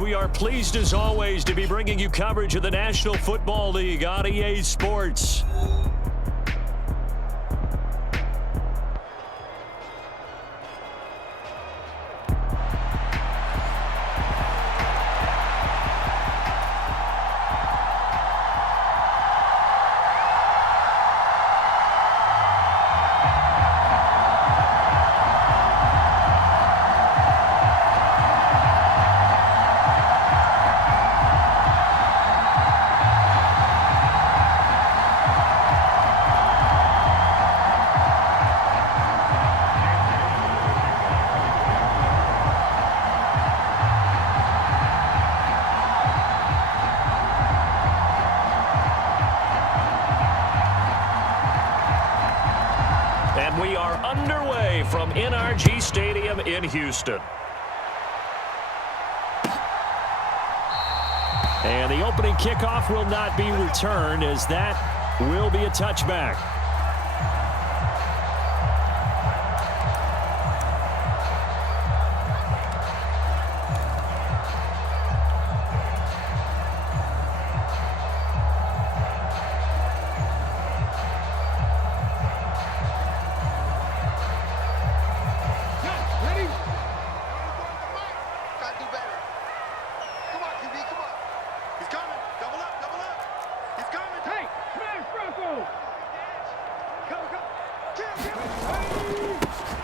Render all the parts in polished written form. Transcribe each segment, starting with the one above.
We are pleased as always to be bringing you coverage of the National Football League on EA Sports. And we are underway from NRG Stadium in Houston. And the opening kickoff will not be returned, as that will be a touchback.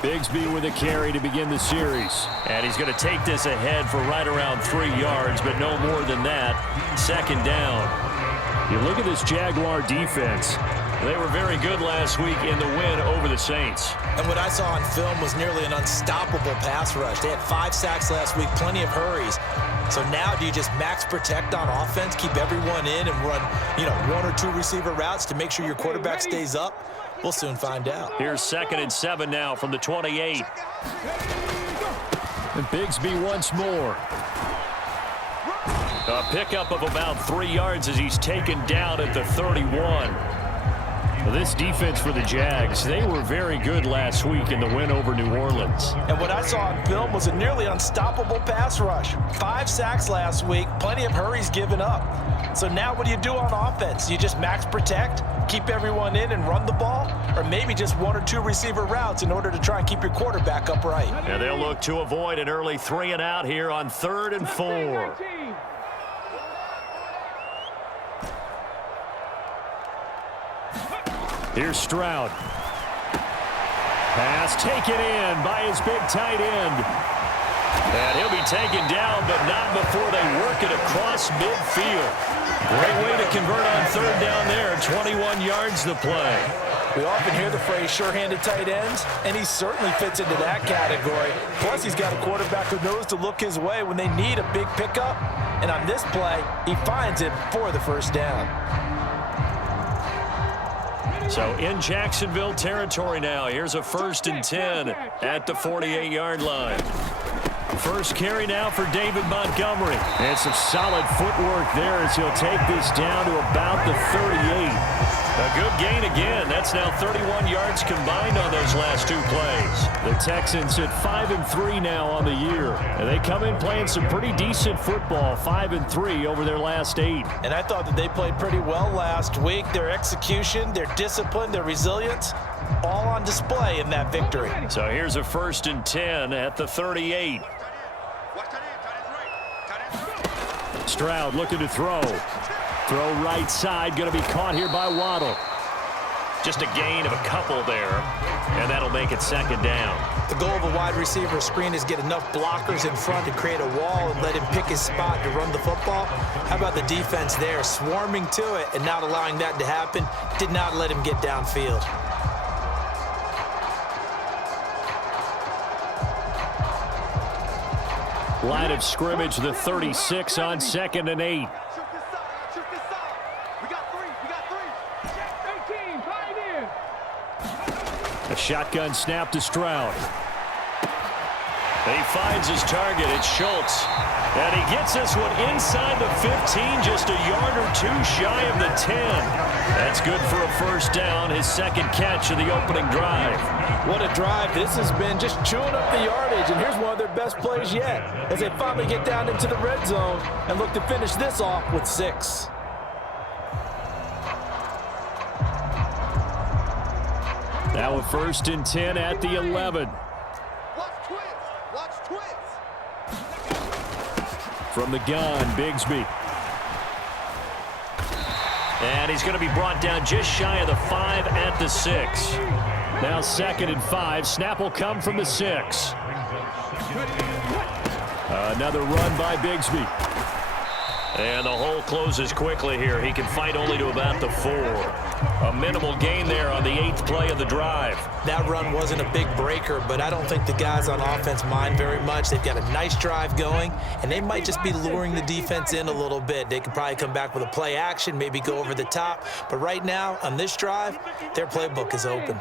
Bigsby with a carry to begin the series. And he's going to take this ahead for right around 3 yards, but no more than that. Second down. You look at this Jaguar defense. They were very good last week in the win over the Saints. And what I saw on film was nearly an unstoppable pass rush. They had 5 sacks last week, plenty of hurries. So now do you just max protect on offense, keep everyone in, and run, 1 or 2 receiver routes to make sure your quarterback stays up? We'll soon find out. Here's 2nd and 7 now from the 28. And Bigsby once more. A pickup of about 3 yards as he's taken down at the 31. Well, this defense for the Jags, they were very good last week in the win over New Orleans. And what I saw on film was a nearly unstoppable pass rush. 5 sacks last week, plenty of hurries given up. So now what do you do on offense? You just max protect, keep everyone in and run the ball, or maybe just 1 or 2 receiver routes in order to try and keep your quarterback upright. And they'll look to avoid an early 3 and out here on 3rd and 4. Here's Stroud. Pass taken in by his big tight end. And he'll be taken down, but not before they work it across midfield. Great way to convert on 3rd down there. 21 yards the play. We often hear the phrase sure-handed tight ends, and he certainly fits into that category. Plus, he's got a quarterback who knows to look his way when they need a big pickup. And on this play, he finds it for the 1st down. So in Jacksonville territory now. Here's a 1st and 10 at the 48-yard line. First carry now for David Montgomery. And some solid footwork there as he'll take this down to about the 38. A good gain again. That's now 31 yards combined on those last 2 plays. The Texans at 5-3 now on the year. And they come in playing some pretty decent football, 5-3 over their last 8. And I thought that they played pretty well last week. Their execution, their discipline, their resilience, all on display in that victory. So here's a 1st and 10 at the 38. Stroud looking to throw. Throw right side, going to be caught here by Waddle. Just a gain of a couple there, and that'll make it 2nd down. The goal of a wide receiver screen is get enough blockers in front to create a wall and let him pick his spot to run the football. How about the defense there, swarming to it and not allowing that to happen? Did not let him get downfield. Line of scrimmage, the 36 on 2nd and 8. A shotgun snap to Stroud. He finds his target. It's Schultz. And he gets this one inside the 15, just a yard or 2 shy of the 10. That's good for a first down, his second catch of the opening drive. What a drive this has been, just chewing up the yardage, and here's one of their best plays yet as they finally get down into the red zone and look to finish this off with 6. Now a first and 10 at the 11. Watch twins. From the gun, Bigsby. And he's going to be brought down just shy of the 5 at the 6. Now 2nd and 5. Snap will come from the 6. Another run by Bigsby. And the hole closes quickly here. He can fight only to about the 4. A minimal gain there on the 8th play of the drive. That run wasn't a big breaker, but I don't think the guys on offense mind very much. They've got a nice drive going, and they might just be luring the defense in a little bit. They can probably come back with a play action, maybe go over the top. But right now, on this drive, their playbook is open.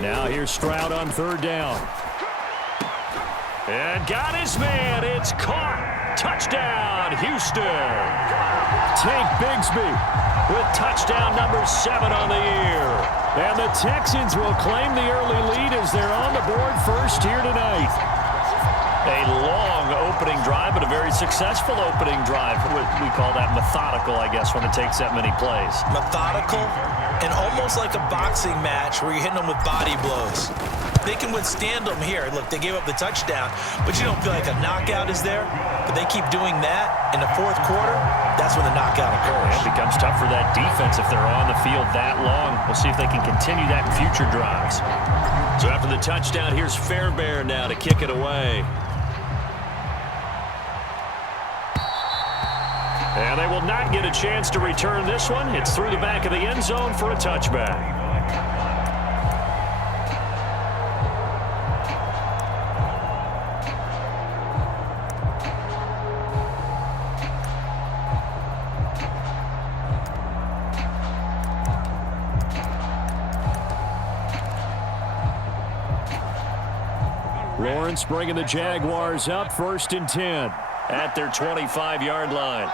Now here's Stroud on 3rd down. And got his man. It's caught. Touchdown, Houston. Tank Bigsby with touchdown number 7 on the year. And the Texans will claim the early lead as they're on the board first here tonight. A long opening drive, but a very successful opening drive. We call that methodical, I guess, when it takes that many plays. Methodical and almost like a boxing match where you're hitting them with body blows. They can withstand them here. Look, they gave up the touchdown, but you don't feel like a knockout is there. But they keep doing that in the 4th quarter. That's when the knockout occurs. It becomes tough for that defense if they're on the field that long. We'll see if they can continue that in future drives. So after the touchdown, here's Fairbairn now to kick it away. And they will not get a chance to return this one. It's through the back of the end zone for a touchback. Lawrence bringing the Jaguars up 1st and 10 at their 25-yard line.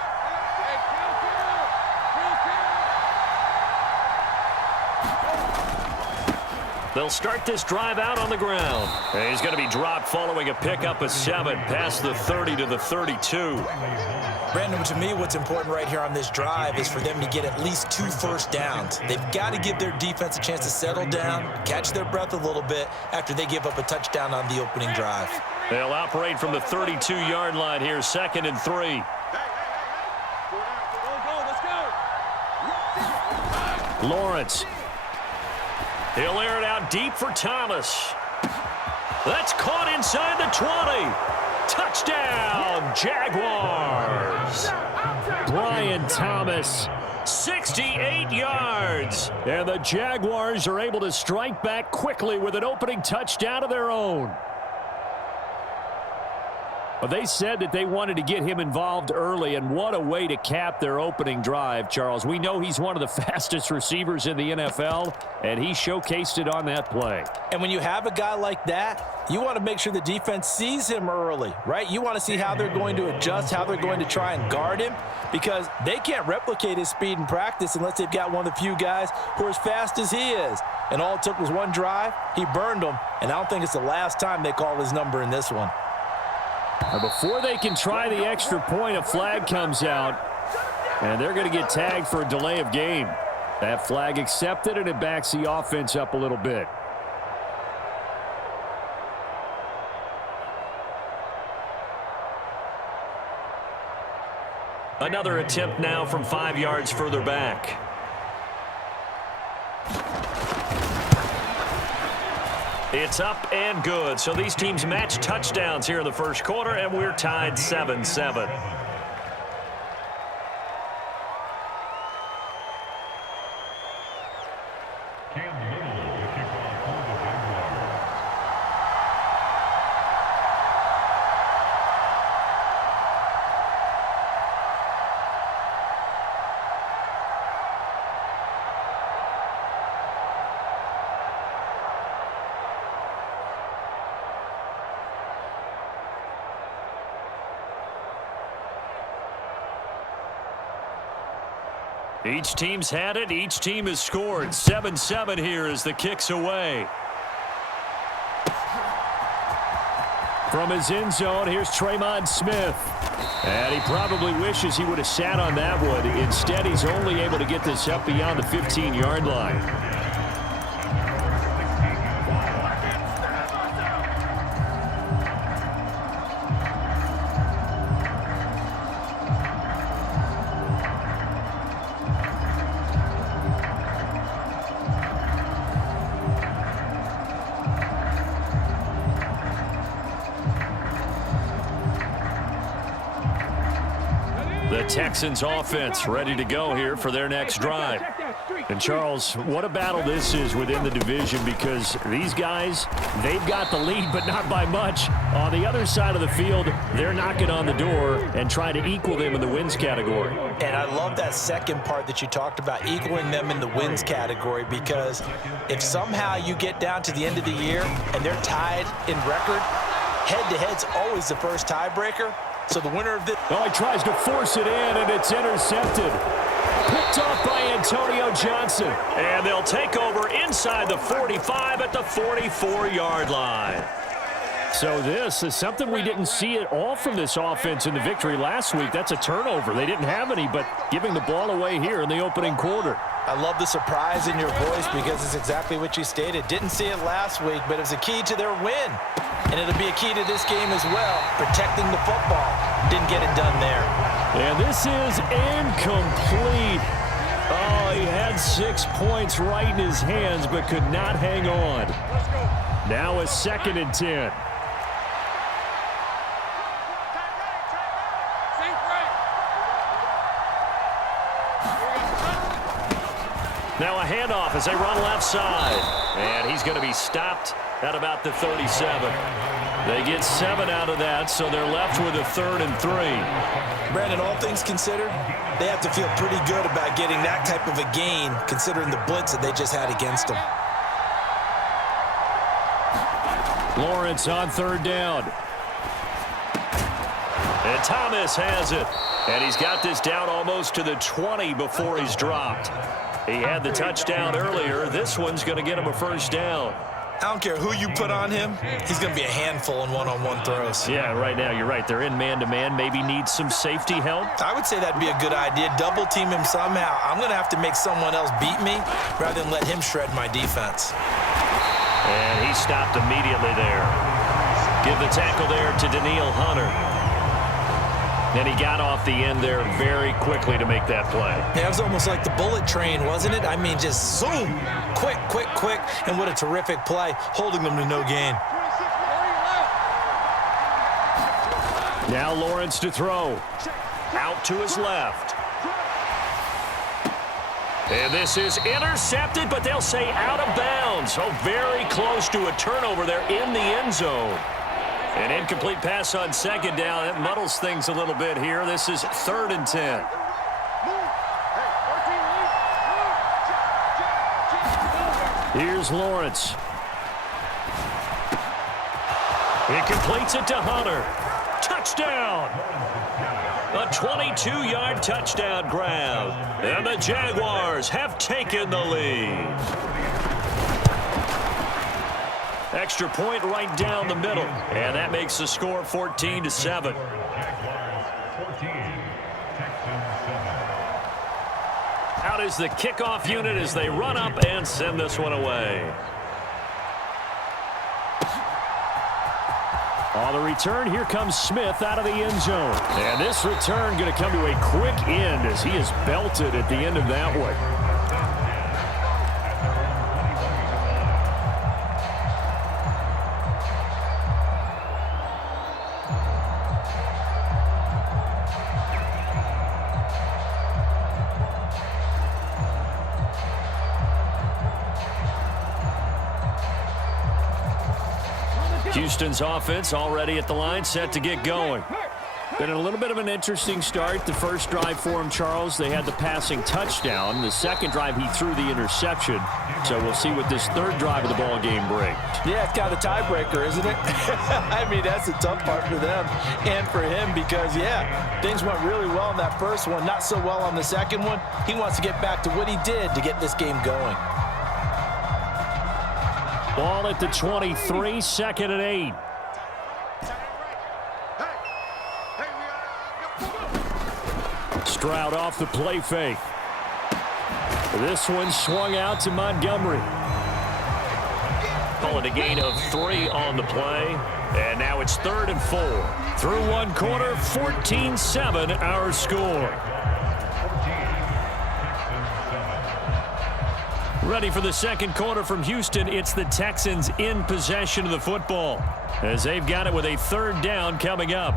They'll start this drive out on the ground. And he's going to be dropped following a pickup of 7 past the 30 to the 32. Brandon, to me, what's important right here on this drive is for them to get at least 2 first downs. They've got to give their defense a chance to settle down, catch their breath a little bit after they give up a touchdown on the opening drive. They'll operate from the 32-yard line here, 2nd and 3. Lawrence. He'll air it out deep for Thomas. That's caught inside the 20. Touchdown, Jaguars. Brian Thomas, 68 yards. And the Jaguars are able to strike back quickly with an opening touchdown of their own. Well, they said that they wanted to get him involved early, and what a way to cap their opening drive, Charles. We know he's one of the fastest receivers in the NFL, and he showcased it on that play. And when you have a guy like that, you want to make sure the defense sees him early, right? You want to see how they're going to adjust, how they're going to try and guard him, because they can't replicate his speed in practice unless they've got one of the few guys who are as fast as he is. And all it took was one drive. He burned them, and I don't think it's the last time they call his number in this one. Before they can try the extra point, a flag comes out, and they're going to get tagged for a delay of game. That flag accepted, and it backs the offense up a little bit. Another attempt now from 5 yards further back. It's up and good. So these teams match touchdowns here in the first quarter, and we're tied 7-7. Each team's had it. Each team has scored. 7-7 here as the kick's away. From his end zone, here's Tremon Smith. And he probably wishes he would have sat on that one. Instead, he's only able to get this up beyond the 15-yard line. The Texans offense ready to go here for their next drive. And Charles, what a battle this is within the division, because these guys, they've got the lead, but not by much. On the other side of the field, they're knocking on the door and trying to equal them in the wins category. And I love that second part that you talked about, equaling them in the wins category, because if somehow you get down to the end of the year and they're tied in record, head-to-head's always the first tiebreaker. So the winner of this... Oh, he tries to force it in, and it's intercepted. Picked off by Antonio Johnson. And they'll take over inside the 45 at the 44-yard line. So this is something we didn't see at all from this offense in the victory last week. That's a turnover. They didn't have any, but giving the ball away here in the opening quarter. I love the surprise in your voice, because it's exactly what you stated. Didn't see it last week, but it was a key to their win. And it'll be a key to this game as well, protecting the football. Didn't get it done there. And this is incomplete. Oh, he had 6 points right in his hands, but could not hang on. Now a 2nd and 10. Now a handoff as they run left side. And he's going to be stopped at about the 37. They get 7 out of that, so they're left with a 3rd and 3. Brandon, all things considered, they have to feel pretty good about getting that type of a gain, considering the blitz that they just had against them. Lawrence on 3rd down. And Thomas has it. And he's got this down almost to the 20 before he's dropped. He had the touchdown earlier. This one's going to get him a 1st down. I don't care who you put on him. He's going to be a handful in one-on-one throws. Yeah, right now you're right. They're in man-to-man. Maybe need some safety help. I would say that'd be a good idea. Double team him somehow. I'm going to have to make someone else beat me rather than let him shred my defense. And he stopped immediately there. Give the tackle there to Daniil Hunter. And he got off the end there very quickly to make that play. Yeah, it was almost like the bullet train, wasn't it? I mean, just zoom, quick, quick, quick, and what a terrific play, holding them to no gain. Now Lawrence to throw. Out to his left. And this is intercepted, but they'll say out of bounds. So very close to a turnover there in the end zone. An incomplete pass on 2nd down. That muddles things a little bit here. This is 3rd and 10. Here's Lawrence. He completes it to Hunter. Touchdown! A 22-yard touchdown grab. And the Jaguars have taken the lead. Extra point right down the middle. And that makes the score 14-7. Out is the kickoff unit as they run up and send this one away. On the return, here comes Smith out of the end zone. And this return going to come to a quick end as he is belted at the end of that one. Houston's offense already at the line, set to get going. Been a little bit of an interesting start. The first drive for him, Charles, they had the passing touchdown. The second drive, he threw the interception. So we'll see what this third drive of the ball game brings. Yeah, it's kind of a tiebreaker, isn't it? I mean, that's the tough part for them and for him because, yeah, things went really well in that first one, not so well on the second one. He wants to get back to what he did to get this game going. Ball at the 23, 2nd and 8. Stroud off the play fake. This one swung out to Montgomery. Call it a gain of 3 on the play. And now it's 3rd and 4. Through one quarter, 14-7 our score. Ready for the second quarter from Houston. It's the Texans in possession of the football as they've got it with a 3rd down coming up.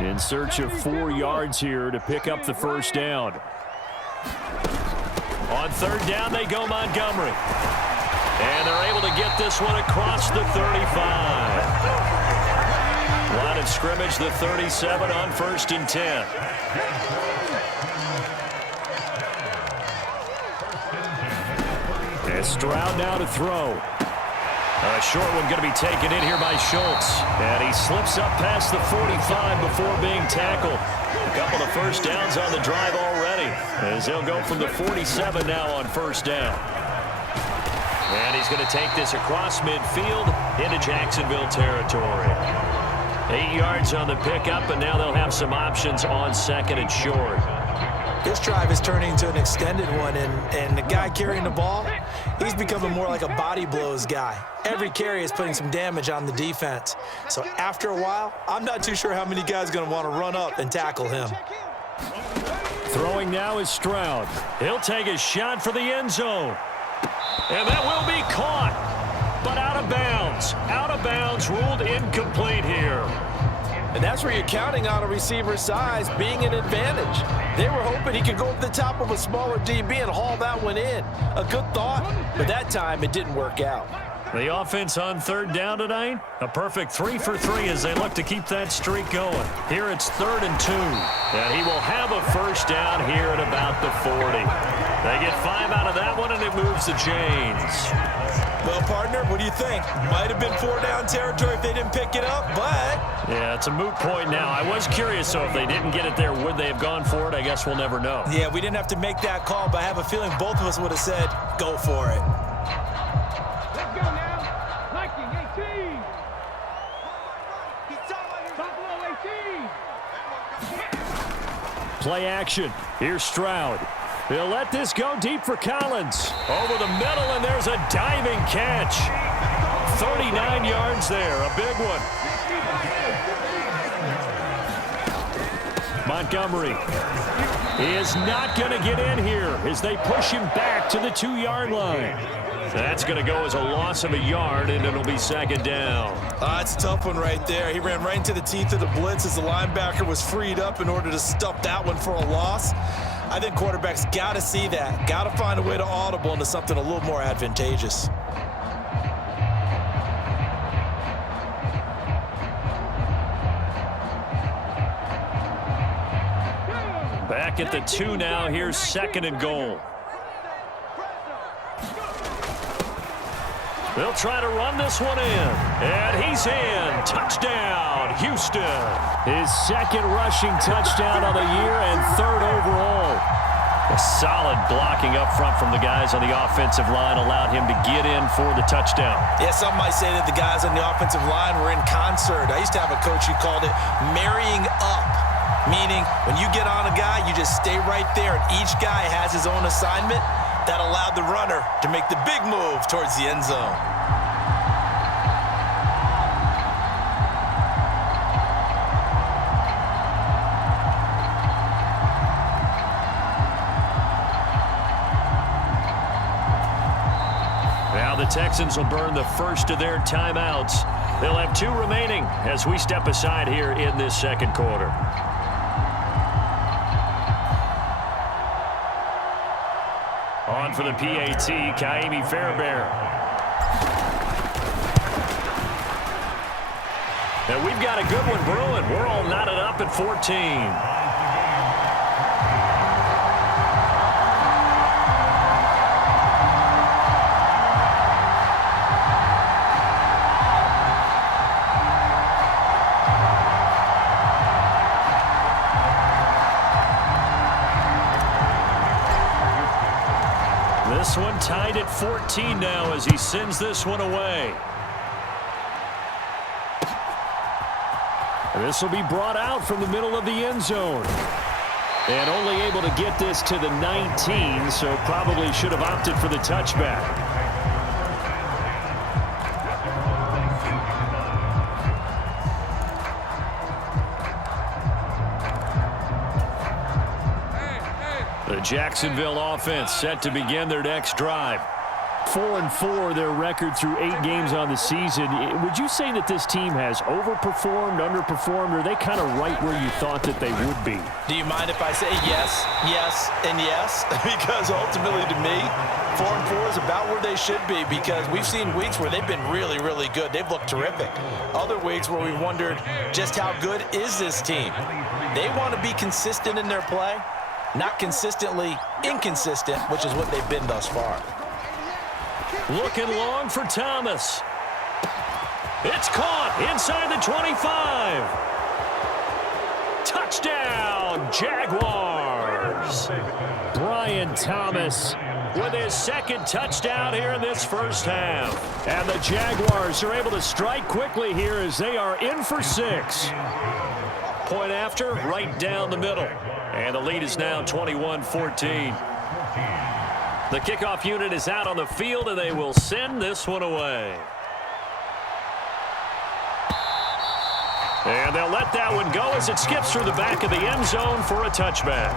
In search of 4 yards here to pick up the first down. On 3rd down, they go Montgomery. And they're able to get this one across the 35. Line of scrimmage, the 37 on 1st and 10. And Stroud now to throw. A short one going to be taken in here by Schultz. And he slips up past the 45 before being tackled. A couple of first downs on the drive already, as they'll go from the 47 now on 1st down. And he's going to take this across midfield into Jacksonville territory. 8 yards on the pickup, and now they'll have some options on 2nd and short. This drive is turning into an extended one, and the guy carrying the ball, he's becoming more like a body blows guy. Every carry is putting some damage on the defense. So after a while, I'm not too sure how many guys are going to want to run up and tackle him. Throwing now is Stroud. He'll take a shot for the end zone. And that will be caught, but out of bounds. Out of bounds, ruled incomplete here. And that's where you're counting on a receiver's size being an advantage. They were hoping he could go up the top of a smaller DB and haul that one in. A good thought, but that time it didn't work out. The offense on 3rd down tonight, a perfect 3 for 3 as they look to keep that streak going. Here it's 3rd and 2, and he will have a first down here at about the 40. They get 5 out of that one, and it moves the chains. Well, partner, what do you think? Might have been 4-down territory if they didn't pick it up, but... Yeah, it's a moot point now. I was curious, so if they didn't get it there, would they have gone for it? I guess we'll never know. Yeah, we didn't have to make that call, but I have a feeling both of us would have said, go for it. Let's go now. Liking 18. Buffalo 18. Play action. Here's Stroud. He'll let this go deep for Collins. Over the middle, and there's a diving catch. 39 yards there, a big one. Montgomery is not going to get in here as they push him back to the 2-yard line. That's going to go as a loss of a yard, and it'll be 2nd down. It's a tough one right there. He ran right into the teeth of the blitz as the linebacker was freed up in order to stuff that one for a loss. I think quarterbacks got to see that. Got to find a way to audible into something a little more advantageous. Back at the 2 now. Here's 2nd and goal. They'll try to run this one in. And he's in. Touchdown, Houston. His 2nd rushing touchdown of the year and 3rd overall. A solid blocking up front from the guys on the offensive line allowed him to get in for the touchdown. Yeah, some might say that the guys on the offensive line were in concert. I used to have a coach who called it marrying up, meaning when you get on a guy, you just stay right there, and each guy has his own assignment. That allowed the runner to make the big move towards the end zone. Now the Texans will burn the first of their timeouts. They'll have 2 remaining as we step aside here in this 2nd quarter. On for the PAT, Kaimi Fairbairn. And we've got a good one brewing. We're all knotted up at 14. This one tied at 14 now as he sends this one away. This will be brought out from the middle of the end zone. And only able to get this to the 19, so probably should have opted for the touchback. The Jacksonville offense set to begin their next drive. 4-4 their record through 8 games on the season. Would you say that this team has overperformed, underperformed, or are they kind of right where you thought that they would be? Do you mind if I say yes, yes, and yes? Because ultimately to me, 4-4 is about where they should be, because we've seen weeks where they've been really, really good. They've looked terrific. Other weeks where we've wondered just how good is this team. They want to be consistent in their play, not consistently inconsistent, which is what they've been thus far. Looking long for Thomas. It's caught inside the 25. Touchdown, Jaguars. Brian Thomas with his second touchdown here in this first half. And the Jaguars are able to strike quickly here as they are in for 6. Point after, right down the middle. And the lead is now 21-14. The kickoff unit is out on the field, and they will send this one away. And they'll let that one go as it skips through the back of the end zone for a touchback.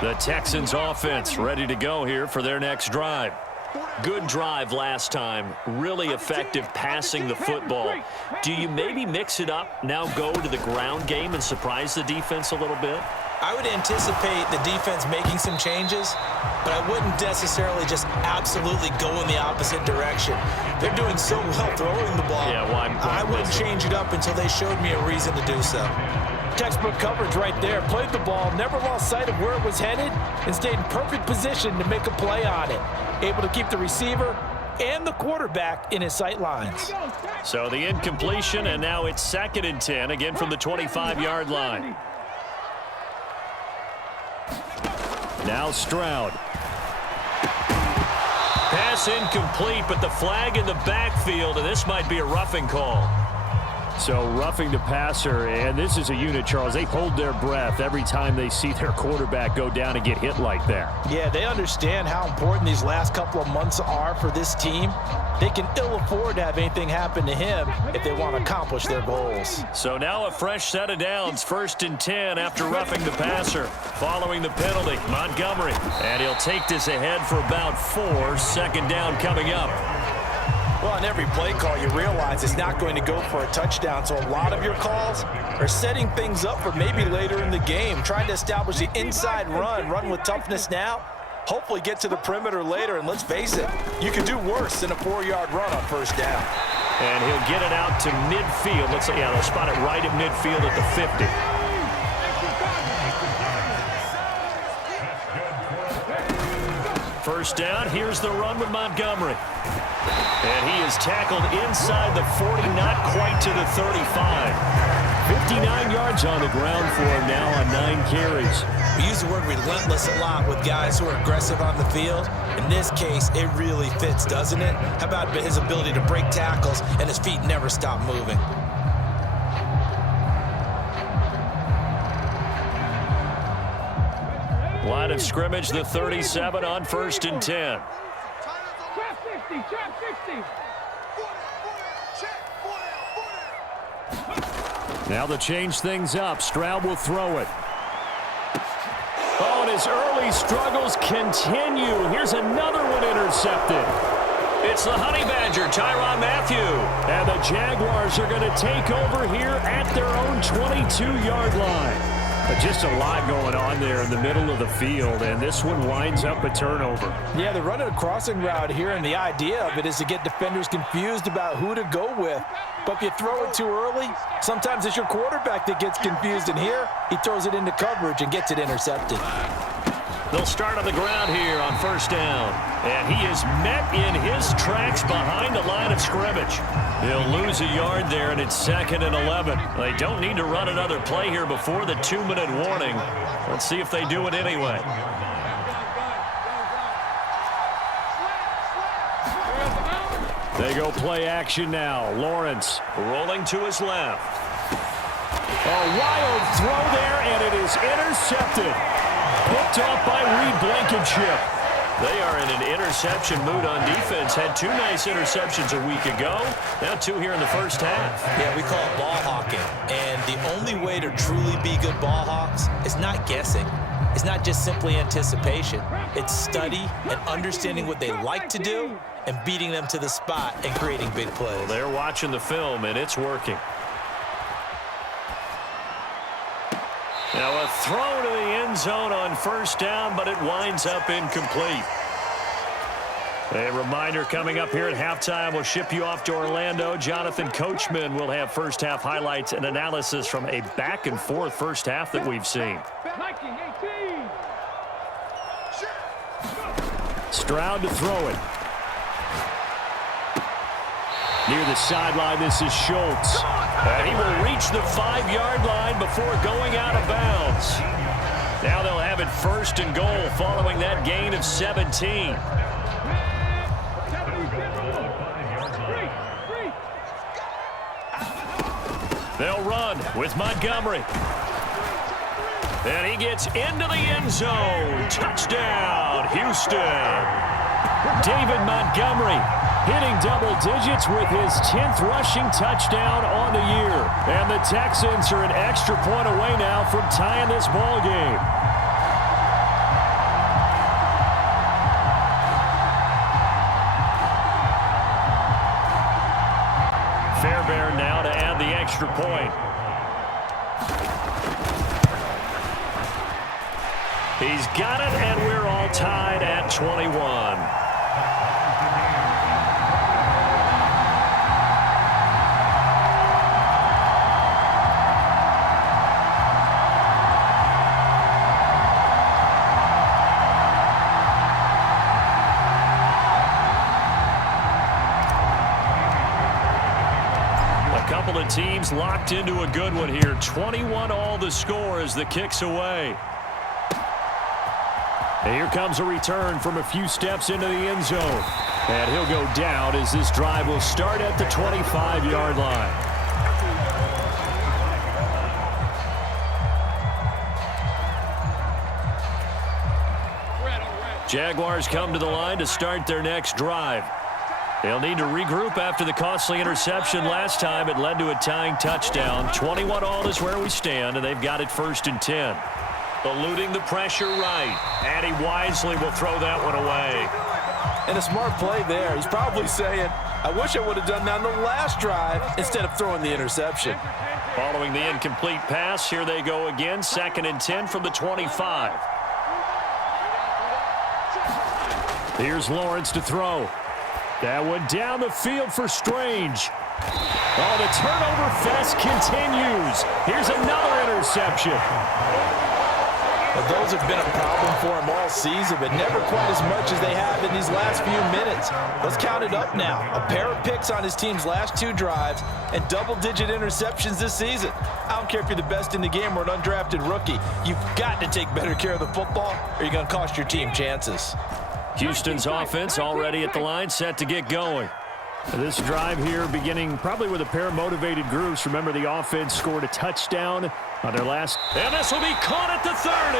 The Texans offense ready to go here for their next drive. Good drive last time. Really effective passing the football. Do you maybe mix it up, now go to the ground game and surprise the defense a little bit? I would anticipate the defense making some changes, but I wouldn't necessarily just absolutely go in the opposite direction. They're doing so well throwing the ball. Yeah, well, I wouldn't change it up until they showed me a reason to do so. Textbook coverage right there. Played the ball, never lost sight of where it was headed, and stayed in perfect position to make a play on it. Able to keep the receiver and the quarterback in his sight lines. So the incompletion, and now it's 2nd and 10, again from the 25-yard line. Now Stroud. Pass incomplete, but the flag in the backfield, and this might be a roughing call. So roughing the passer, and this is a unit, Charles. They hold their breath every time they see their quarterback go down and get hit like that. Yeah, they understand how important these last couple of months are for this team. They can ill afford to have anything happen to him if they want to accomplish their goals. So now a fresh set of downs, 1st and 10 after roughing the passer. Following the penalty, Montgomery. And he'll take this ahead for about 4. 2nd down coming up. Well, on every play call, you realize it's not going to go for a touchdown, so a lot of your calls are setting things up for maybe later in the game, trying to establish the inside run with toughness now, hopefully get to the perimeter later, and let's face it, you could do worse than a 4-yard run on 1st down. And he'll get it out to midfield. Let's say, yeah, they'll spot it right at midfield at the 50. First down, here's the run with Montgomery. And he is tackled inside the 40, not quite to the 35. 59 yards on the ground for him now on 9 carries. We use the word relentless a lot with guys who are aggressive on the field. In this case, it really fits, doesn't it? How about his ability to break tackles and his feet never stop moving? Line of scrimmage, the 37 on 1st and 10. Trap 60, trap 60. Now to change things up, Stroud will throw it. Oh, and his early struggles continue. Here's another one intercepted. It's the Honey Badger, Tyrann Mathieu. And the Jaguars are going to take over here at their own 22-yard line. Just a lot going on there in the middle of the field, and this one winds up a turnover. Yeah, they're running a crossing route here, and the idea of it is to get defenders confused about who to go with. But if you throw it too early, sometimes it's your quarterback that gets confused, and here he throws it into coverage and gets it intercepted. They'll start on the ground here on first down. And he is met in his tracks behind the line of scrimmage. He'll lose a yard there, and it's 2nd and 11. They don't need to run another play here before the 2-minute warning. Let's see if they do it anyway. They go play action now. Lawrence rolling to his left. A wild throw there, and it is intercepted. Picked off by Reed Blankenship. They are in an interception mood on defense. Had 2 nice interceptions a week ago. Now 2 here in the first half. Yeah, we call it ball hawking. And the only way to truly be good ball hawks is not guessing. It's not just simply anticipation. It's study and understanding what they like to do and beating them to the spot and creating big plays. Well, they're watching the film, and it's working. Now a throw to the end zone on first down, but it winds up incomplete. A reminder coming up here at halftime. We'll ship you off to Orlando. Jonathan Coachman will have first half highlights and analysis from a back-and-forth first half that we've seen. Stroud to throw it. Near the sideline, this is Schultz. And he will reach the 5-yard line before going out of bounds. Now they'll have it 1st and goal following that gain of 17. They'll run with Montgomery. And he gets into the end zone. Touchdown, Houston. David Montgomery hitting double digits with his 10th rushing touchdown on the year. And the Texans are an extra point away now from tying this ball game. Fairbairn now to add the extra point. He's got it, and we're all tied at 21. Couple of teams locked into a good one here. 21 all the score as the kick's away. And here comes a return from a few steps into the end zone. And he'll go down as this drive will start at the 25-yard line. Jaguars come to the line to start their next drive. They'll need to regroup after the costly interception last time. It led to a tying touchdown. 21 all is where we stand, and they've got it 1st and 10. Eluding the pressure right, and he wisely will throw that one away. And a smart play there. He's probably saying, I wish I would have done that on the last drive instead of throwing the interception. Following the incomplete pass, here they go again. 2nd and 10 from the 25. Here's Lawrence to throw. That one down the field for Strange. Oh, the turnover fest continues. Here's another interception. Well, those have been a problem for him all season, but never quite as much as they have in these last few minutes. Let's count it up now. A pair of picks on his team's last 2 drives and double-digit interceptions this season. I don't care if you're the best in the game or an undrafted rookie. You've got to take better care of the football or you're going to cost your team chances. Houston's offense already at the line, set to get going. This drive here beginning probably with a pair of motivated groups. Remember, the offense scored a touchdown on their last. And this will be caught at the 30.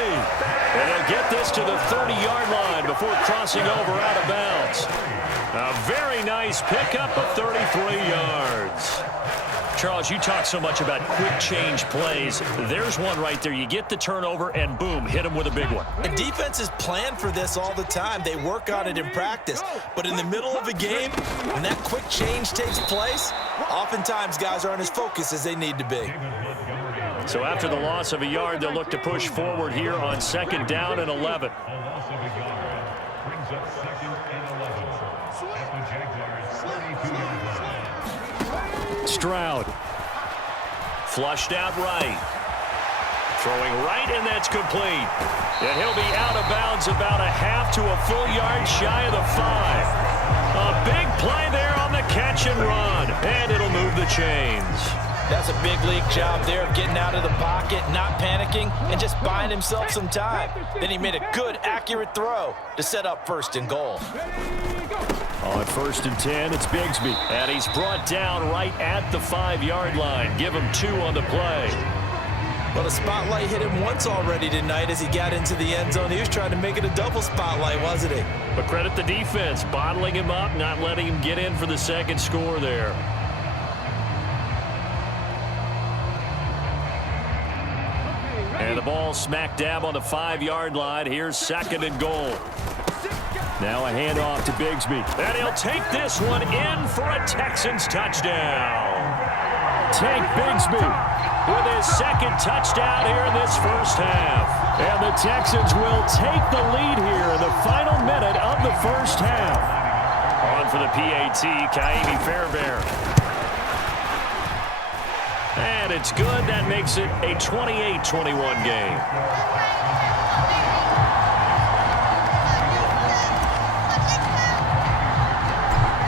And they'll get this to the 30-yard line before crossing over out of bounds. A very nice pickup of 33 yards. Charles, you talk so much about quick change plays. There's one right there. You get the turnover, and boom, hit them with a big one. And defenses plan for this all the time. They work on it in practice. But in the middle of a game, when that quick change takes place, oftentimes guys aren't as focused as they need to be. So after the loss of a yard, they'll look to push forward here on 2nd down and 11. A loss of a yard brings up 2nd and 11 at the Jaguars' 32-yard line. Stroud. Flushed out right. Throwing right, and that's complete. And he'll be out of bounds about a half to a full yard shy of the 5. A big play there on the catch and run, and it'll move the chains. That's a big league job there of getting out of the pocket, not panicking, and just buying himself some time. Then he made a good, accurate throw to set up 1st and goal. On 1st and 10, it's Bigsby. And he's brought down right at the 5-yard line. Give him 2 on the play. Well, the spotlight hit him once already tonight as he got into the end zone. He was trying to make it a double spotlight, wasn't he? But credit the defense, bottling him up, not letting him get in for the 2nd score there. And the ball smack dab on the 5-yard line. Here's 2nd and goal. Now a handoff to Bigsby. And he'll take this one in for a Texans touchdown. Take Bigsby with his 2nd touchdown here in this 1st half. And the Texans will take the lead here in the final minute of the 1st half. On for the PAT, Kaimi Fairbairn. And it's good. That makes it a 28-21 game.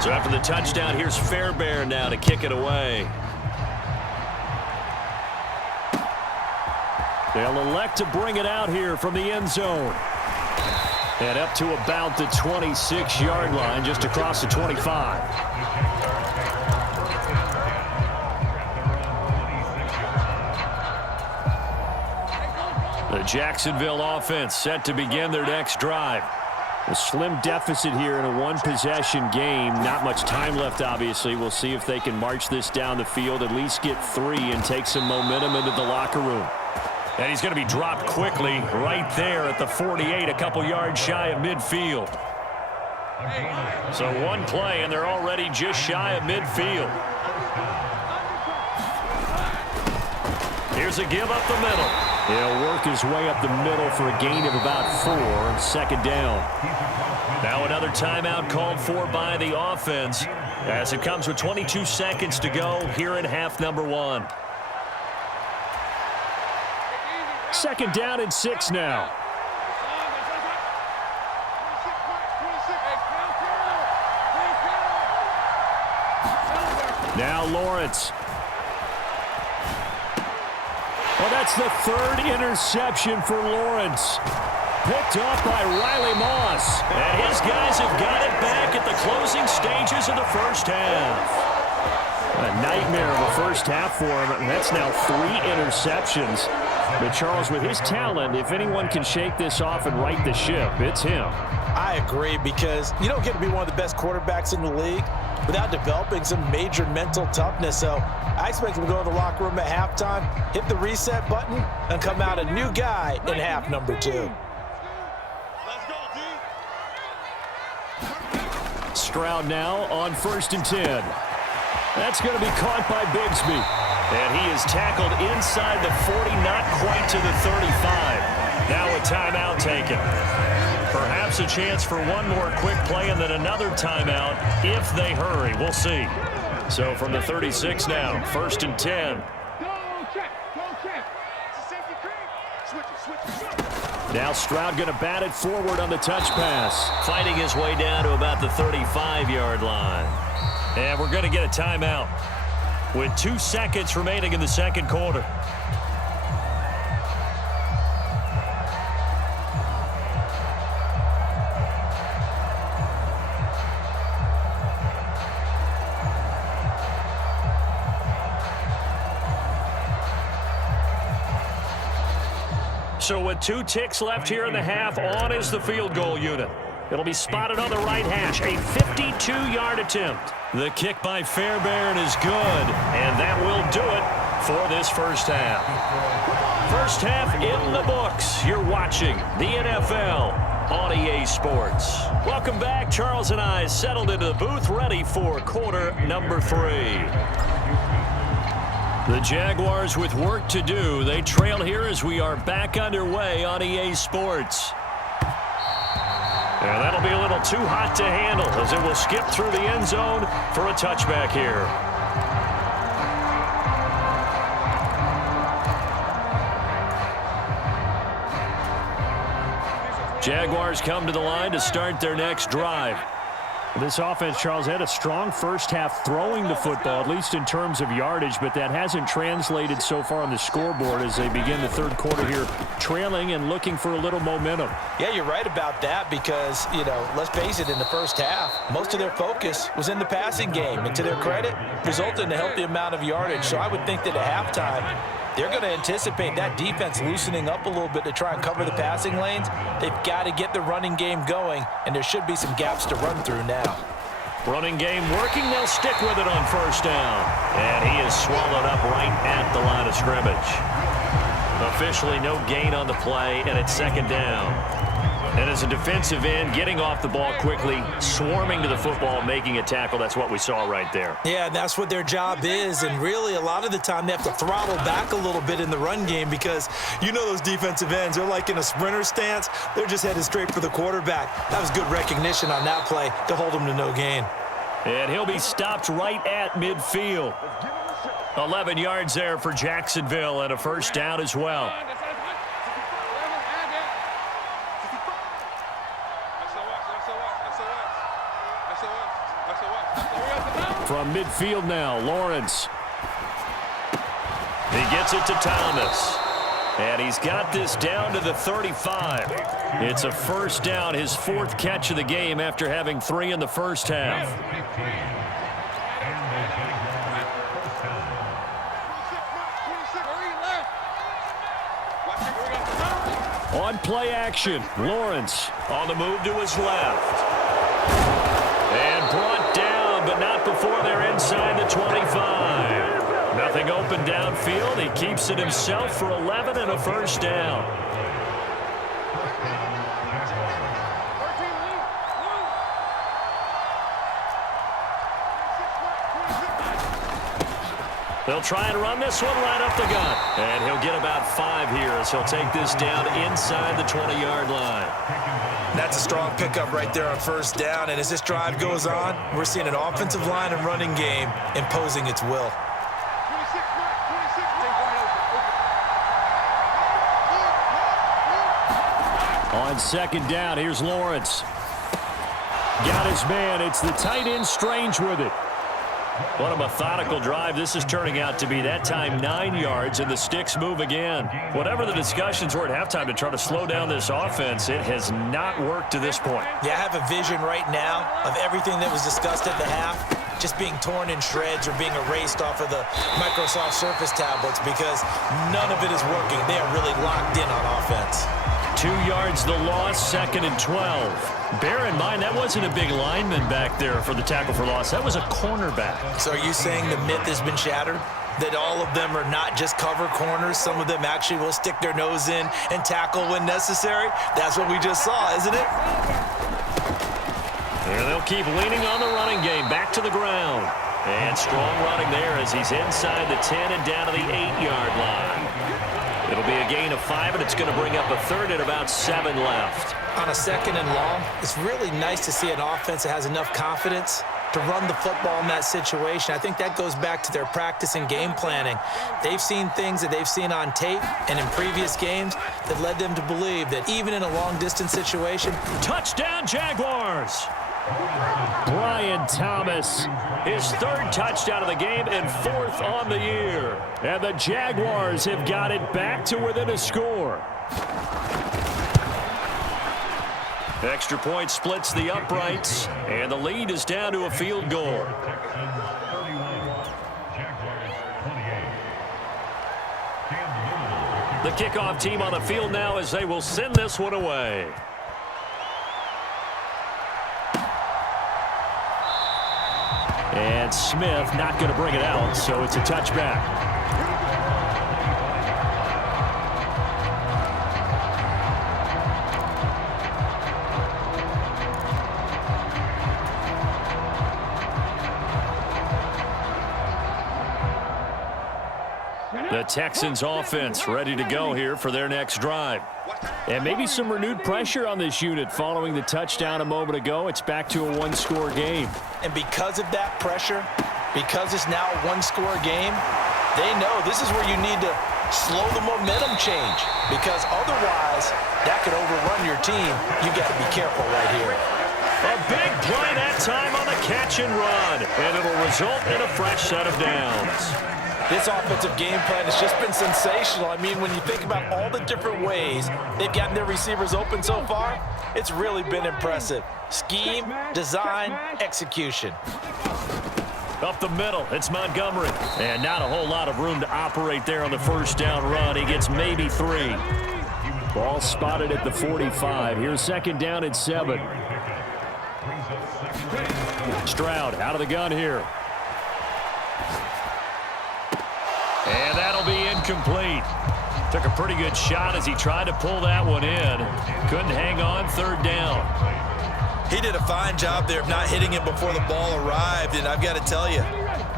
So after the touchdown, here's Fairbairn now to kick it away. They'll elect to bring it out here from the end zone. And up to about the 26-yard line, just across the 25. The Jacksonville offense set to begin their next drive. A slim deficit here in a one-possession game. Not much time left, obviously. We'll see if they can march this down the field, at least get 3, and take some momentum into the locker room. And he's going to be dropped quickly right there at the 48, a couple yards shy of midfield. So one play, and they're already just shy of midfield. Here's a give up the middle. He'll work his way up the middle for a gain of about 4, 2nd down. Now another timeout called for by the offense as it comes with 22 seconds to go here in half number 1. 2nd down and 6 now. Now Lawrence. Well, that's the 3rd interception for Lawrence. Picked off by Riley Moss. And his guys have got it back at the closing stages of the 1st half. A nightmare of a 1st half for him. And that's now 3 interceptions. But Charles, with his talent, if anyone can shake this off and right the ship, it's him. I agree, because you don't get to be one of the best quarterbacks in the league without developing some major mental toughness. So I expect him to go in the locker room at halftime, hit the reset button, and come out a new guy in half number 2. Let's go, D. Stroud now on 1st and 10. That's going to be caught by Bigsby. And he is tackled inside the 40, not quite to the 35. Now a timeout taken. Perhaps a chance for one more quick play and then another timeout if they hurry. We'll see. So from the 36 now, 1st and 10. Now Stroud going to bat it forward on the touch pass. Fighting his way down to about the 35-yard line. And we're going to get a timeout with 2 seconds remaining in the 2nd quarter. So with 2 ticks left here in the half, on is the field goal unit. It'll be spotted on the right hash, a 52-yard attempt. The kick by Fairbairn is good, and that will do it for this 1st half. 1st half in the books. You're watching the NFL on EA Sports. Welcome back. Charles and I settled into the booth, ready for quarter number 3. The Jaguars with work to do. They trail here as we are back underway on EA Sports. And that'll be a little too hot to handle as it will skip through the end zone for a touchback here. Jaguars come to the line to start their next drive. This offense, Charles, had a strong first half throwing the football, at least in terms of yardage, but that hasn't translated so far on the scoreboard as they begin the third quarter here, trailing and looking for a little momentum. Yeah, you're right about that because, let's face it, in the first half, most of their focus was in the passing game. And to their credit, resulted in a healthy amount of yardage. So I would think that at halftime, they're going to anticipate that defense loosening up a little bit to try and cover the passing lanes. They've got to get the running game going, and there should be some gaps to run through now. Running game working. They'll stick with it on first down. And he is swallowed up right at the line of scrimmage. Officially no gain on the play, and it's second down. And as a defensive end, getting off the ball quickly, swarming to the football, making a tackle, that's what we saw right there. Yeah, that's what their job is, and really a lot of the time they have to throttle back a little bit in the run game because those defensive ends, they're like in a sprinter stance. They're just headed straight for the quarterback. That was good recognition on that play to hold him to no gain. And he'll be stopped right at midfield. 11 yards there for Jacksonville and a first down as well. From midfield now, Lawrence. He gets it to Thomas. And he's got this down to the 35. It's a first down, his fourth catch of the game after having 3 in the first half. On play action, Lawrence. On the move to his left. And brought down, but not before they're inside the 25. Nothing open downfield. He keeps it himself for 11 and a first down. They'll try and run this one right up the gut. And he'll get about 5 here as he'll take this down inside the 20-yard line. That's a strong pickup right there on first down. And as this drive goes on, we're seeing an offensive line and running game imposing its will. On second down, here's Lawrence. Got his man. It's the tight end Strange with it. What a methodical drive this is turning out to be. That time 9 yards, and the sticks move again. Whatever the discussions were at halftime to try to slow down this offense, it has not worked to this point. Yeah, I have a vision right now of everything that was discussed at the half just being torn in shreds or being erased off of the Microsoft Surface tablets because none of it is working. They are really locked in on offense. 2 yards the loss, second and 12. Bear in mind, that wasn't a big lineman back there for the tackle for loss. That was a cornerback. So are you saying the myth has been shattered? That all of them are not just cover corners? Some of them actually will stick their nose in and tackle when necessary? That's what we just saw, isn't it? And they'll keep leaning on the running game. Back to the ground. And strong running there as he's inside the 10 and down to the 8-yard line. It'll be a gain of 5, and it's going to bring up a third at about 7 left. On a second and long, it's really nice to see an offense that has enough confidence to run the football in that situation. I think that goes back to their practice and game planning. They've seen things that they've seen on tape and in previous games that led them to believe that even in a long-distance situation. Touchdown, Jaguars! Brian Thomas. His third touchdown of the game and 4th on the year. And the Jaguars have got it back to within a score. Extra point splits the uprights, and the lead is down to a field goal. The kickoff team on the field now as they will send this one away. And Smith not going to bring it out, so it's a touchback. Texans offense ready to go here for their next drive. And maybe some renewed pressure on this unit following the touchdown a moment ago. It's back to a one-score game. And because of that pressure, because it's now a one-score game, they know this is where you need to slow the momentum change, because otherwise that could overrun your team. You got to be careful right here. A big play that time on the catch and run, and it'll result in a fresh set of downs. This offensive game plan has just been sensational. I mean, when you think about all the different ways they've gotten their receivers open so far, it's really been impressive. Scheme, design, execution. Up the middle, it's Montgomery. And not a whole lot of room to operate there on the first down run. He gets maybe 3. Ball spotted at the 45. Here's second down at 7. Stroud out of the gun here. And that'll be incomplete. Took a pretty good shot as he tried to pull that one in. Couldn't hang on, third down. He did a fine job there of not hitting him before the ball arrived, and I've got to tell you,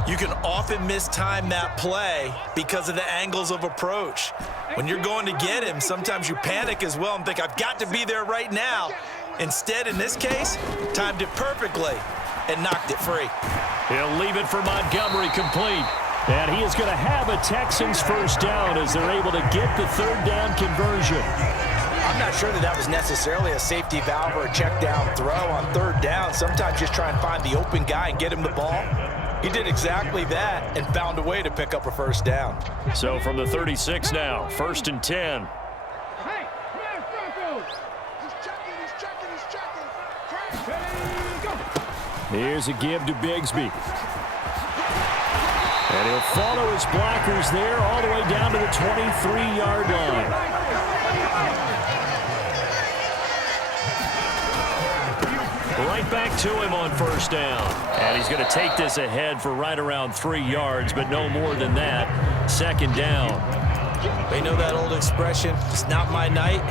you can often mistime that play because of the angles of approach. When you're going to get him, sometimes you panic as well and think, I've got to be there right now. Instead, in this case, timed it perfectly and knocked it free. He'll leave it for Montgomery, complete. And he is going to have a Texans first down as they're able to get the third down conversion. I'm not sure that was necessarily a safety valve or a check down throw on third down. Sometimes just try and find the open guy and get him the ball. He did exactly that and found a way to pick up a first down. So from the 36 now, 1st and 10. Hey, man, Franco. He's checking. Here's a give to Bigsby. And he'll follow his blockers there all the way down to the 23-yard line. Right back to him on first down. And he's going to take this ahead for right around 3 yards, but no more than that. Second down. They know that old expression, it's not my night.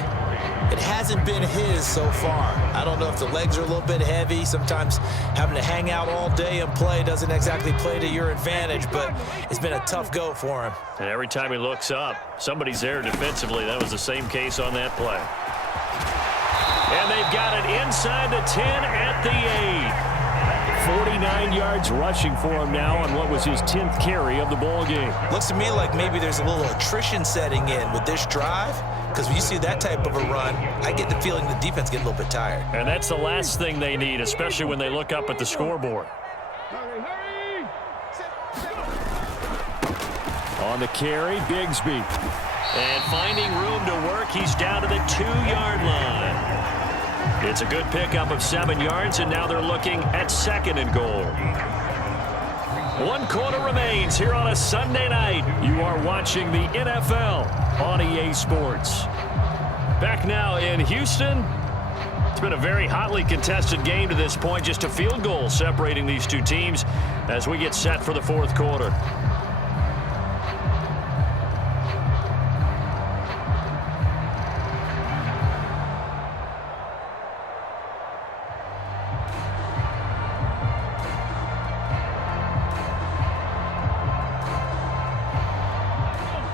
It hasn't been his so far. I don't know if the legs are a little bit heavy. Sometimes having to hang out all day and play doesn't exactly play to your advantage, but it's been a tough go for him. And every time he looks up, somebody's there defensively. That was the same case on that play. And they've got it inside the 10 at the 8. 49 yards rushing for him now on what was his 10th carry of the ball game. Looks to me like maybe there's a little attrition setting in with this drive, because when you see that type of a run, I get the feeling the defense gets a little bit tired. And that's the last thing they need, especially when they look up at the scoreboard. On the carry, Bigsby. And finding room to work, he's down to the 2-yard line. It's a good pickup of 7 yards, and now they're looking at 2nd and goal. 1 quarter remains here on a Sunday night. You are watching the NFL on EA Sports. Back now in Houston. It's been a very hotly contested game to this point. Just a field goal separating these two teams as we get set for the 4th quarter.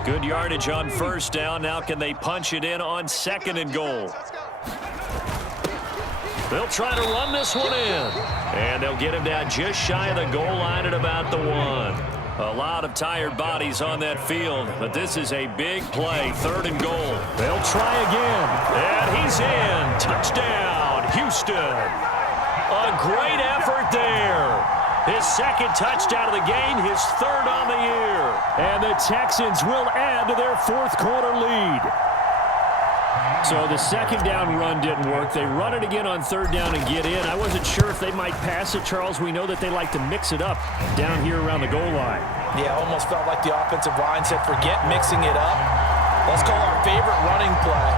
Good yardage on first down. Now can they punch it in on 2nd and goal? They'll try to run this one in. And they'll get him down just shy of the goal line at about the 1. A lot of tired bodies on that field, but this is a big play. 3rd and goal. They'll try again. And he's in. Touchdown, Houston. A great effort there. His 2nd touchdown of the game, his 3rd on the year. And the Texans will add to their 4th quarter lead. So the 2nd down run didn't work. They run it again on 3rd down and get in. I wasn't sure if they might pass it, Charles. We know that they like to mix it up down here around the goal line. Yeah, almost felt like the offensive line said, forget mixing it up. Let's call our favorite running play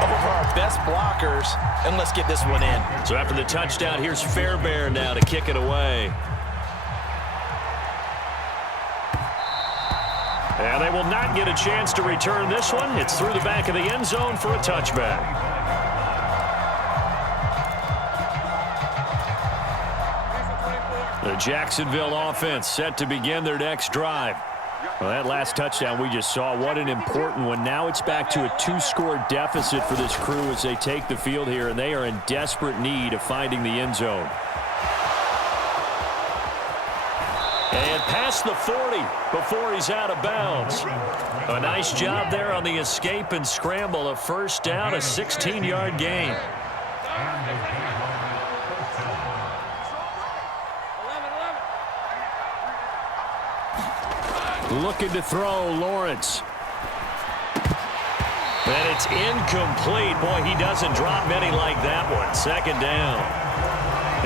over our best blockers, and let's get this one in. So after the touchdown, here's Fairbairn now to kick it away. And they will not get a chance to return this one. It's through the back of the end zone for a touchback. The Jacksonville offense set to begin their next drive. Well, that last touchdown we just saw, what an important one. Now it's back to a 2-score deficit for this crew as they take the field here, and they are in desperate need of finding the end zone. And past the 40 before he's out of bounds. A nice job there on the escape and scramble. A first down, a 16-yard gain. Looking to throw, Lawrence. And it's incomplete. Boy, he doesn't drop many like that one. Second down.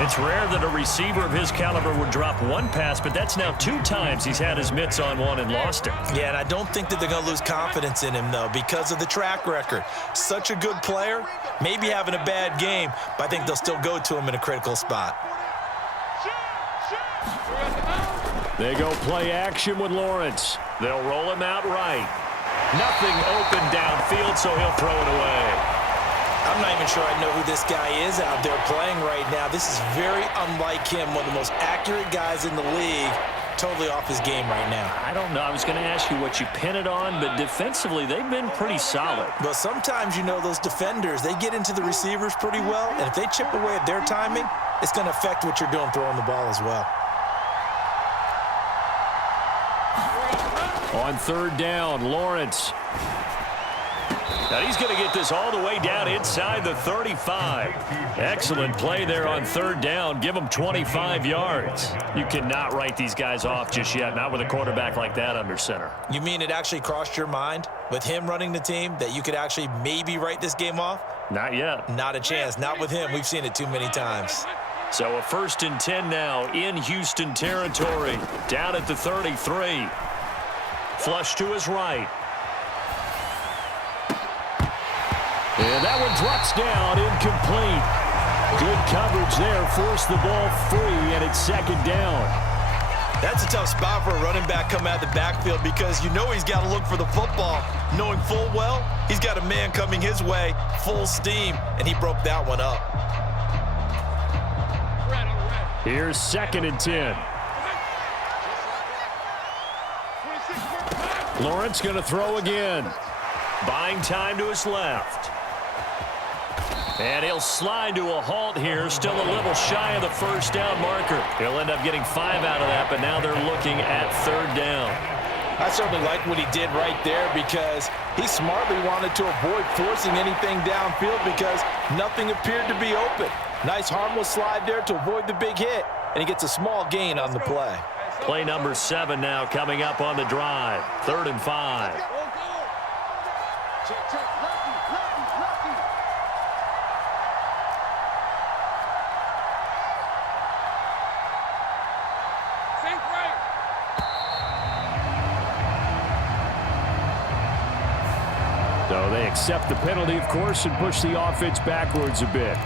It's rare that a receiver of his caliber would drop one pass, but that's now 2 times he's had his mitts on one and lost it. Yeah, and I don't think that they're going to lose confidence in him, though, because of the track record. Such a good player, maybe having a bad game, but I think they'll still go to him in a critical spot. They go play action with Lawrence. They'll roll him out right. Nothing open downfield, so he'll throw it away. I'm not even sure I know who this guy is out there playing right now. This is very unlike him, one of the most accurate guys in the league. Totally off his game right now. I don't know. I was going to ask you what you pin it on, but defensively, they've been pretty solid. But sometimes, you know, those defenders, they get into the receivers pretty well, and if they chip away at their timing, it's going to affect what you're doing throwing the ball as well. On third down, Lawrence. Now he's going to get this all the way down inside the 35. Excellent play there on third down. Give him 25 yards. You cannot write these guys off just yet, not with a quarterback like that under center. You mean it actually crossed your mind with him running the team that you could actually maybe write this game off? Not yet. Not a chance. Not with him. We've seen it too many times. So a 1st and 10 now in Houston territory. Down at the 33. Flush to his right. And that one drops down, incomplete. Good coverage there, forced the ball free, and it's second down. That's a tough spot for a running back coming out of the backfield because you know he's got to look for the football, knowing full well he's got a man coming his way, full steam, and he broke that one up. Here's 2nd and 10. Lawrence going to throw again. Buying time to his left. And he'll slide to a halt here. Still a little shy of the first down marker. He'll end up getting 5 out of that, but now they're looking at third down. I certainly like what he did right there because he smartly wanted to avoid forcing anything downfield because nothing appeared to be open. Nice harmless slide there to avoid the big hit, and he gets a small gain on the play. Play number 7 now coming up on the drive. 3rd and 5. So they accept the penalty, of course, and push the offense backwards a bit.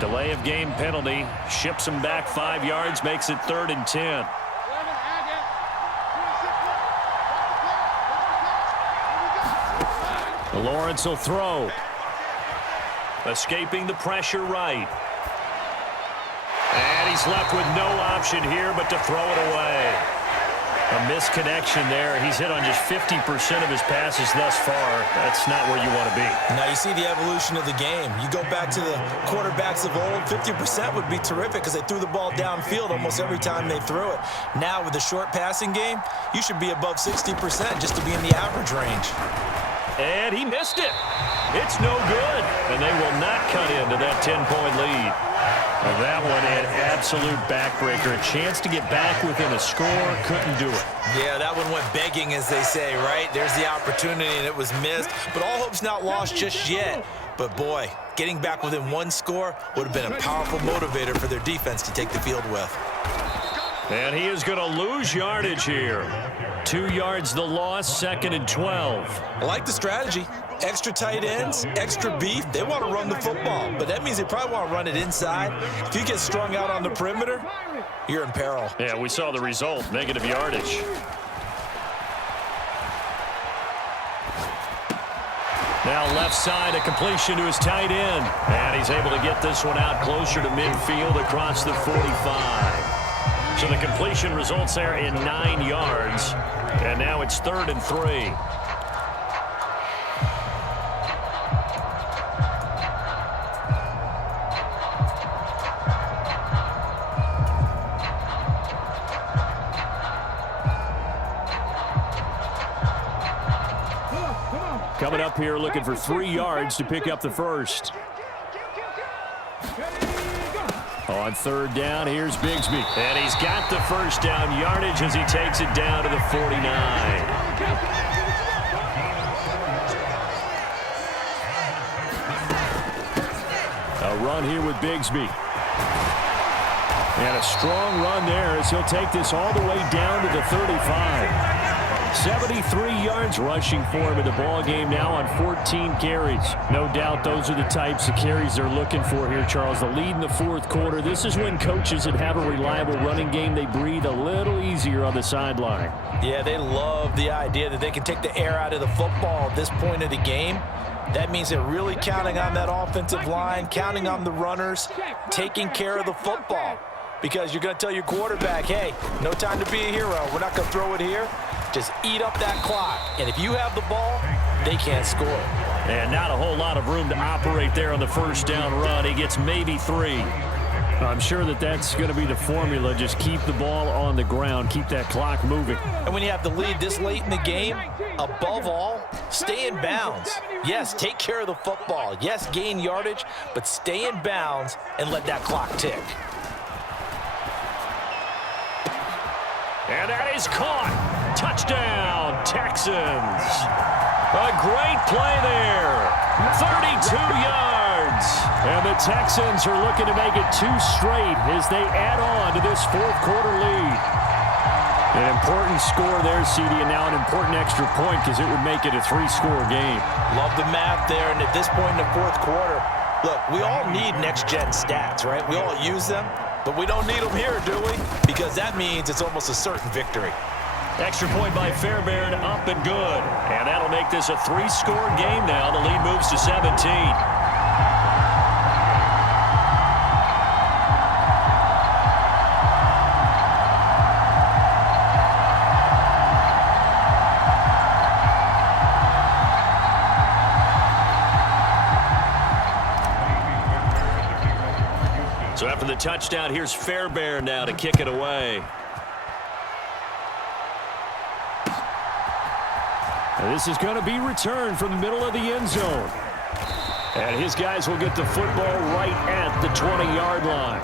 Delay of game penalty. Ships him back 5 yards, makes it 3rd and 10. Lawrence will throw. Escaping the pressure right. And he's left with no option here but to throw it away. A misconnection there. He's hit on just 50% of his passes thus far. That's not where you want to be. Now you see the evolution of the game. You go back to the quarterbacks of old, 50% would be terrific because they threw the ball downfield almost every time they threw it. Now with the short passing game, you should be above 60% just to be in the average range. And he missed it. It's no good. And they will not cut into that 10-point lead. And that one an absolute backbreaker. A chance to get back within a score. Couldn't do it. Yeah, that one went begging, as they say, right? There's the opportunity, and it was missed. But all hope's not lost just yet. But, boy, getting back within one score would have been a powerful motivator for their defense to take the field with. And he is going to lose yardage here. 2 yards the loss, 2nd and 12. I like the strategy. Extra tight ends, extra beef. They want to run the football, but that means they probably want to run it inside. If you get strung out on the perimeter, you're in peril. Yeah, we saw the result, negative yardage. Now left side, a completion to his tight end. And he's able to get this one out closer to midfield across the 45. So the completion results there in 9 yards. And now it's 3rd and 3. Coming up here looking for 3 yards to pick up the first. On 3rd down, here's Bigsby. And he's got the first down yardage as he takes it down to the 49. A run here with Bigsby. And a strong run there as he'll take this all the way down to the 35. 73 yards rushing for him in the ball game now on 14 carries. No doubt those are the types of carries they're looking for here, Charles. The lead in the 4th quarter. This is when coaches that have a reliable running game, they breathe a little easier on the sideline. Yeah, they love the idea that they can take the air out of the football at this point of the game. That means they're really counting on that offensive line, counting on the runners, taking care of the football. Because you're going to tell your quarterback, hey, no time to be a hero. We're not going to throw it here. Just eat up that clock. And if you have the ball, they can't score. And not a whole lot of room to operate there on the first down run. He gets maybe 3. I'm sure that's going to be the formula. Just keep the ball on the ground. Keep that clock moving. And when you have the lead this late in the game, above all, stay in bounds. Yes, take care of the football. Yes, gain yardage, but stay in bounds and let that clock tick. And that is caught. Touchdown, Texans. A great play there. 32 yards. And the Texans are looking to make it 2 straight as they add on to this 4th quarter lead. An important score there, CD, and now an important extra point because it would make it a 3-score game. Love the math there, and at this point in the 4th quarter, look, we all need next-gen stats, right? We all use them. But we don't need them here, do we? Because that means it's almost a certain victory. Extra point by Fairbairn, up and good. And that'll make this a 3-score game now. The lead moves to 17. So after the touchdown, here's Fairbairn now to kick it away. And this is going to be returned from the middle of the end zone. And his guys will get the football right at the 20-yard line.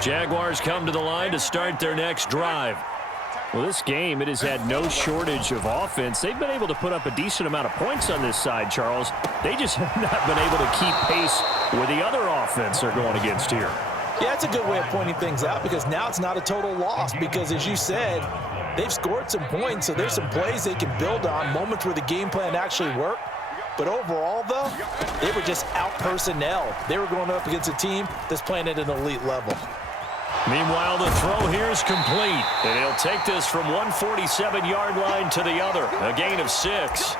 Jaguars come to the line to start their next drive. Well, this game, it has had no shortage of offense. They've been able to put up a decent amount of points on this side, Charles. They just have not been able to keep pace with the other offense they're going against here. Yeah, it's a good way of pointing things out because now it's not a total loss because, as you said, they've scored some points, so there's some plays they can build on, moments where the game plan actually worked. But overall, though, they were just out personnel. They were going up against a team that's playing at an elite level. Meanwhile, the throw here is complete. And he'll take this from 147-yard line to the other. A gain of 6.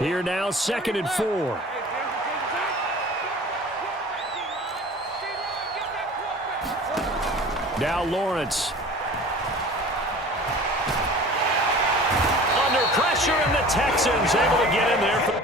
Here now, 2nd and 4. Now Lawrence. Under pressure, and the Texans able to get in there.